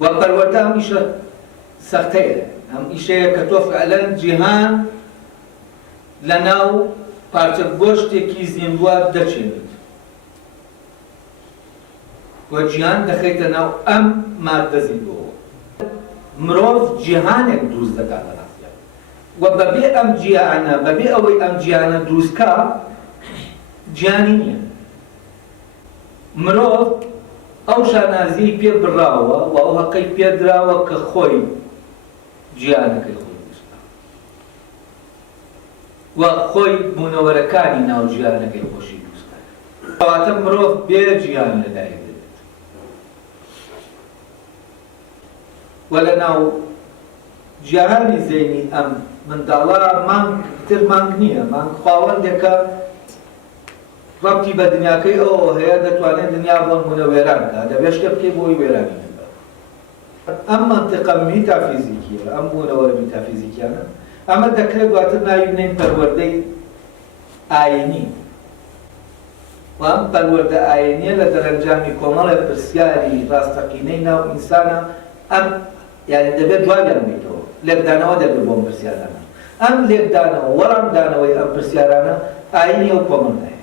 وپەروەردە ئەم ئیشە سەختەیە، ئەم ئیشەیە کە تۆ فعلەن جیهان لە ناو پارچە گۆشتێکی زیندوار دەچێنیت و جیهان دەخەیتە ناو ئەم ماددە زیندووە. مرۆڤ جیهانێک دروست دەکات لە ڕاستیە و بەبێ ئەم جیهانە، بەبێ ئەوەی ئەم جیهانە دروستکە جیهانی نییە. مرۆڤ ئەو شانازیی پێ بڕاوە و ئەو هەقەی پێدراوە کە خۆی جیهانەکەی خۆی دروستکە و خۆی بوونەوەرەکانی ناو جیهانەکەی خۆشی دروستکە. کەواتە مرۆڤ بێ جیهان لەدایک دەبێت. و لە ناو جیهانی زەینی ئەم منداڵە مانگ تر مانگ نییە، مانگ خاوەندێکە ڕەبتی بە دنیاکەی ئەوە هەیە دەتوانێت دنیا بۆ نمونە وێران بکات، دەبێت شتێ بکەی بۆی وێرانی بکات. ئەم مەنتیقە میتافیزیکیە، ئەم بوونەوەرە میتافیزیکیانە، ئەمە دەکرێت دواتر ناوی بنێین پەروەردەی ئاینی. و ئەم پەروەردە ئاینیە لە دەرەنجامی کۆمەڵێک پرسیاری ڕاستەقینەی ناو ئینسانە، ئەم یعنی دەبێت جوابیان بیتەوە، لێکدانەوە دەبێت بۆ ئەم پرسیارانە. ئەم لێکدانەوە وەڕامدانەوەی ئەم پرسیارانە ئاینی ئەو کۆمەڵایە.